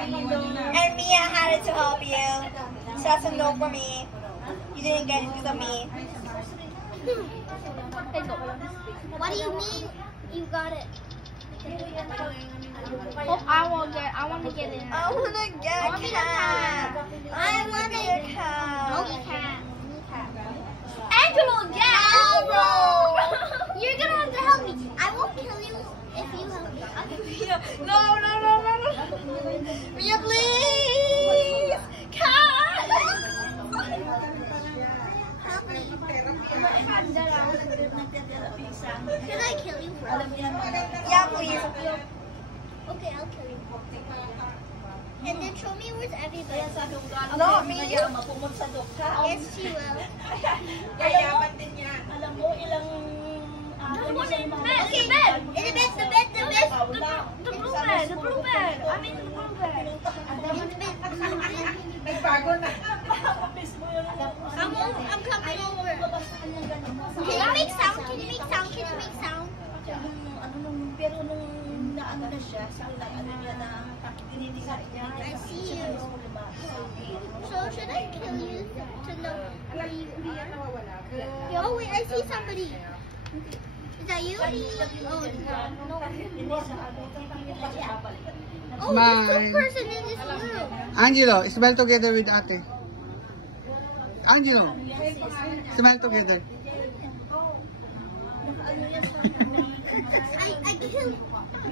And Mia had it to help you. So that's a no for me. You didn't get it because of me. What do you mean you got it? Oh, I want to get it. I want to get a cat. I want to get a cat. Angelo, get Angelo! You're gonna have to help me. I won't kill you if you help me. No. Mia, please! Cat! Help me. Should I kill you? Yeah, please. Okay, I'll kill you. And then show me where's everybody. Not me. Yes, she will. Yayaman din yan. Alam mo, ilang... Okay, the bed. The blue bed. I mean the blue bed. Nagbago na. I'm coming over. Can you make sound? Pero nung naano na siya, sa ano niya na tinitingnan niya. I see you. So should I kill you to know where you are? Oh wait, I see somebody. Is that you? Oh no. Oh, there's two person in this room. Angelo, smile together with ate. Angelo, smile together. I killed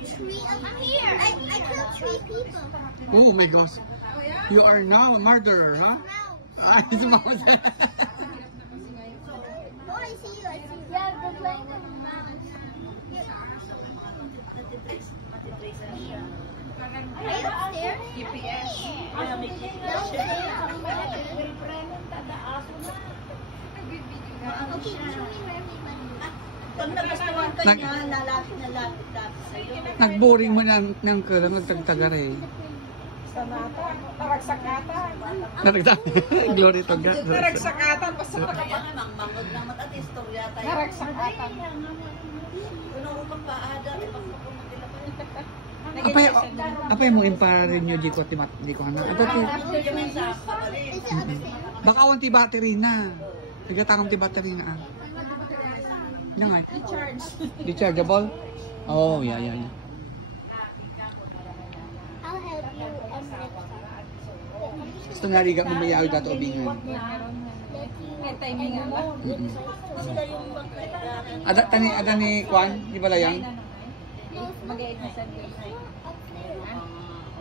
three. I'm here. I killed 3 people. Oh my gosh. You are now a murderer, huh? Ah, it's mouse. Oh, I see you. Yeah, the plane of the mouse. Are you upstairs? GPS. Okay, show me where everybody is. Pag labas naman kanya, nalapit sa'yo. Nag-boring mo ng kalang nagtagtagar eh. Sa mata, taragsakata. Glory to God. Taragsakata, basta Mangod naman at istorya tayo. taragsakata. Unang upang paada, Apay mo impara rin nyo di ko hana. Baka awan ti battery na. Nagtatangam ti battery na. Yan nga. Rechargeable? Oh, yeah. I'll help you next time. Gusto nga riga mamaya ay dato obingan. Ada ni Kwan, di ba layang?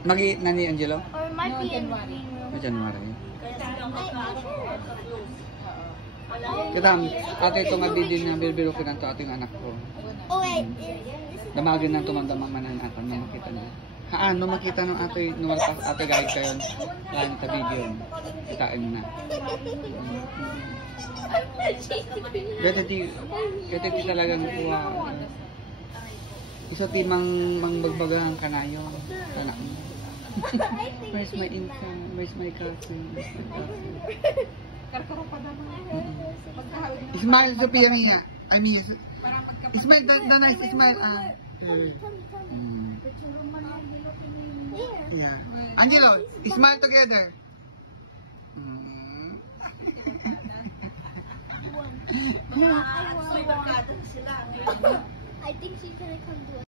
Mag-iit na ni Angelo? Or it might be in January. Kadam, ate ito nga din na bilbilo ko ng to ating anak ko. Oh wait, Damagin ng tumandamang manan ato na makita na. Haan, no makita ng ate, nuwalpas ate guys kayo. Lahat ta video. Kitain mo na. Gati talagang kuha. Isa ti mangbagbagang kanayo. Anak mo. Where's my income? Where's my cousin? Smile, Sophia niya. I mean, smile, the nice smile. Yeah. Angelo, smile together. I think she's gonna come do it.